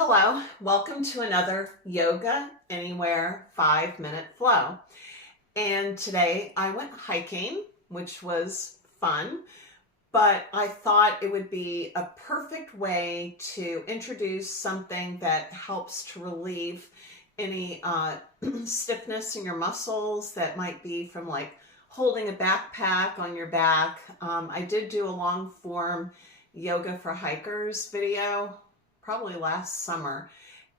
Hello, welcome to another Yoga Anywhere 5-minute flow. And today I went hiking, which was fun, but I thought it would be a perfect way to introduce something that helps to relieve any stiffness in your muscles that might be from like holding a backpack on your back. I did do a long form yoga for hikers video probably last summer.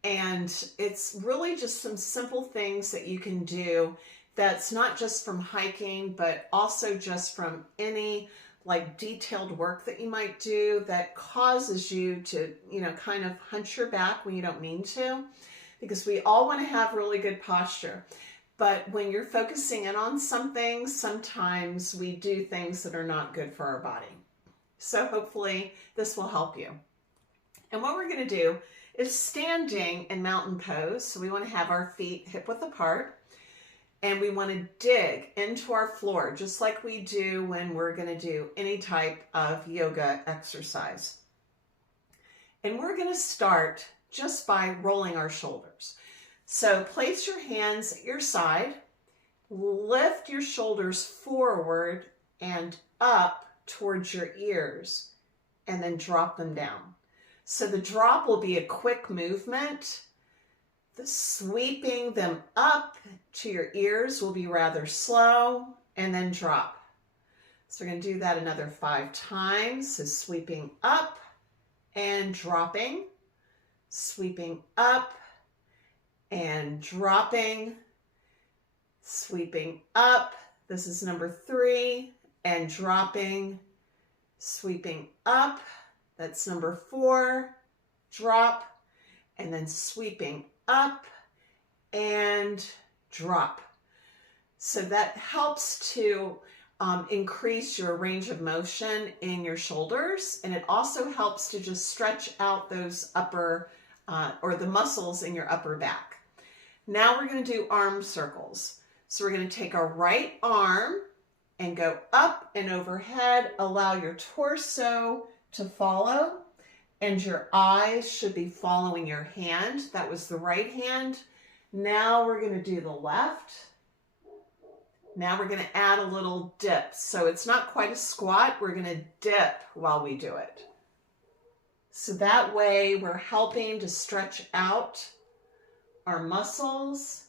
And it's really just some simple things that you can do that's not just from hiking, but also just from any like detailed work that you might do that causes you to, kind of hunch your back when you don't mean to, because we all want to have really good posture. But when you're focusing in on something, sometimes we do things that are not good for our body. So hopefully this will help you. And what we're going to do is standing in mountain pose. So we want to have our feet hip width apart, and we want to dig into our floor just like we do when we're going to do any type of yoga exercise. And we're going to start just by rolling our shoulders. So place your hands at your side, lift your shoulders forward and up towards your ears, and then drop them down. So the drop will be a quick movement. The sweeping them up to your ears will be rather slow, and then drop. So we're going to do that another 5 times. So sweeping up and dropping, sweeping up and dropping, sweeping up. This is number 3, and dropping, sweeping up. That's number 4, drop, and then sweeping up and drop. So that helps to increase your range of motion in your shoulders, and it also helps to just stretch out those upper or the muscles in your upper back. Now we're going to do arm circles. So we're going to take our right arm and go up and overhead. Allow your torso to follow, and your eyes should be following your hand. That was the right hand. Now we're going to do the left. Now we're going to add a little dip. So it's not quite a squat. We're going to dip while we do it. So that way we're helping to stretch out our muscles.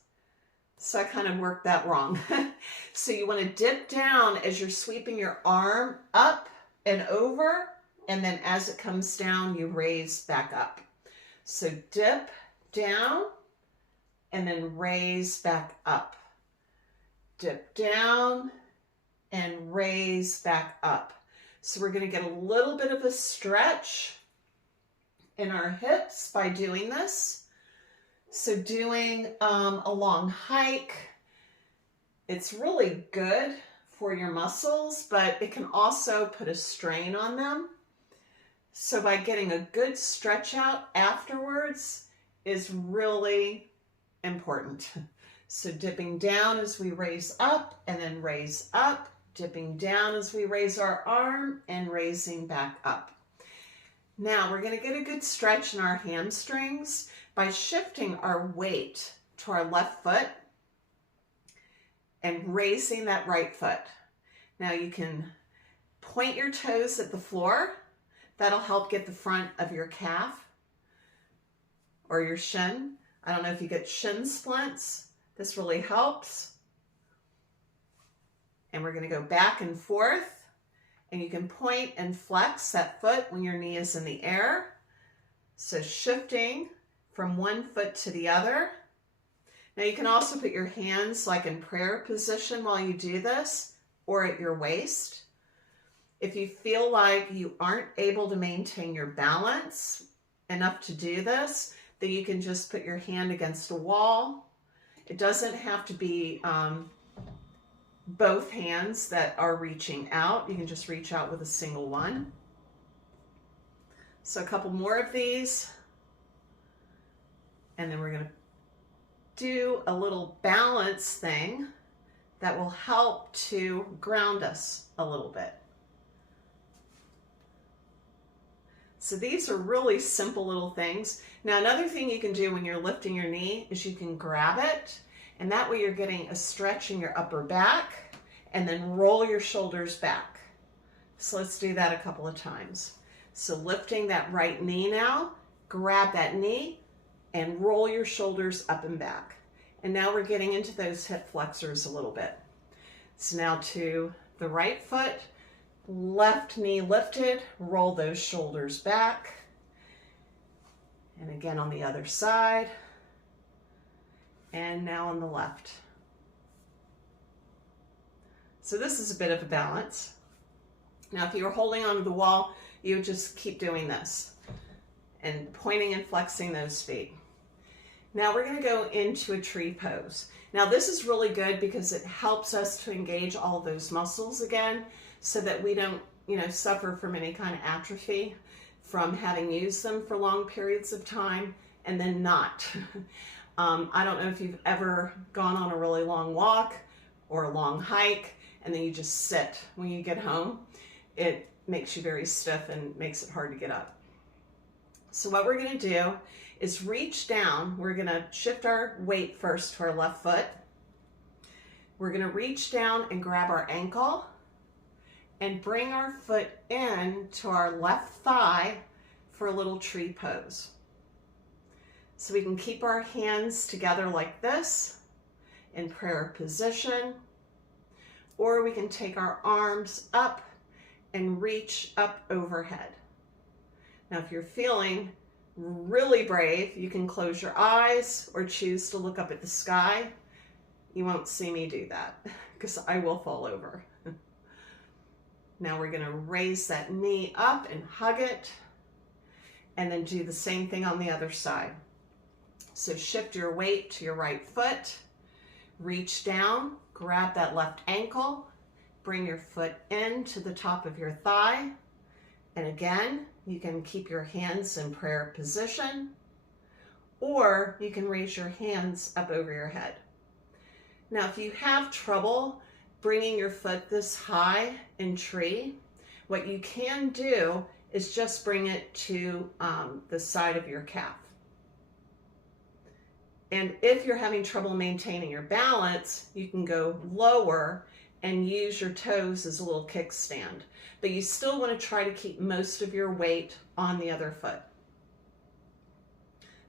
So I kind of worked that wrong. So you want to dip down as you're sweeping your arm up and over. And then as it comes down, you raise back up. So dip down and then raise back up. Dip down and raise back up. So we're going to get a little bit of a stretch in our hips by doing this. So doing a long hike, it's really good for your muscles, but it can also put a strain on them. So by getting a good stretch out afterwards is really important. So dipping down as we raise up and then raise up, dipping down as we raise our arm and raising back up. Now we're going to get a good stretch in our hamstrings by shifting our weight to our left foot and raising that right foot. Now you can point your toes at the floor. That'll help get the front of your calf or your shin. I don't know if you get shin splints. This really helps. And we're going to go back and forth. And you can point and flex that foot when your knee is in the air. So shifting from one foot to the other. Now you can also put your hands like in prayer position while you do this, or at your waist. If you feel like you aren't able to maintain your balance enough to do this, then you can just put your hand against a wall. It doesn't have to be both hands that are reaching out. You can just reach out with a single one. So a couple more of these. And then we're going to do a little balance thing that will help to ground us a little bit. So these are really simple little things. Now, another thing you can do when you're lifting your knee is you can grab it, and that way you're getting a stretch in your upper back, and then roll your shoulders back. So let's do that a couple of times. So lifting that right knee now, grab that knee and roll your shoulders up and back. And now we're getting into those hip flexors a little bit. So now to the right foot, left knee lifted, roll those shoulders back. And again on the other side. And now on the left. So this is a bit of a balance. Now if you were holding onto the wall, you would just keep doing this and pointing and flexing those feet. Now we're going to go into a tree pose. Now this is really good because it helps us to engage all of those muscles again so that we don't, suffer from any kind of atrophy from having used them for long periods of time and then not. I don't know if you've ever gone on a really long walk or a long hike and then you just sit when you get home. It makes you very stiff and makes it hard to get up. So what we're going to do is reach down. We're going to shift our weight first to our left foot. We're going to reach down and grab our ankle and bring our foot in to our left thigh for a little tree pose. So we can keep our hands together like this in prayer position, or we can take our arms up and reach up overhead. Now, if you're feeling really brave, you can close your eyes or choose to look up at the sky. You won't see me do that because I will fall over. Now we're going to raise that knee up and hug it, and then do the same thing on the other side. So shift your weight to your right foot, reach down, grab that left ankle, bring your foot into the top of your thigh, and again, you can keep your hands in prayer position, or you can raise your hands up over your head. Now, if you have trouble bringing your foot this high in tree, what you can do is just bring it to the side of your calf. And if you're having trouble maintaining your balance, you can go lower and use your toes as a little kickstand. But you still want to try to keep most of your weight on the other foot.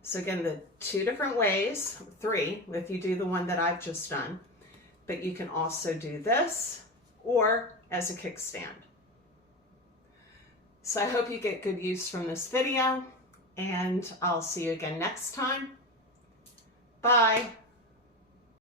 So again, the two different ways, three, if you do the one that I've just done, but you can also do this or as a kickstand. So I hope you get good use from this video, and I'll see you again next time. Bye.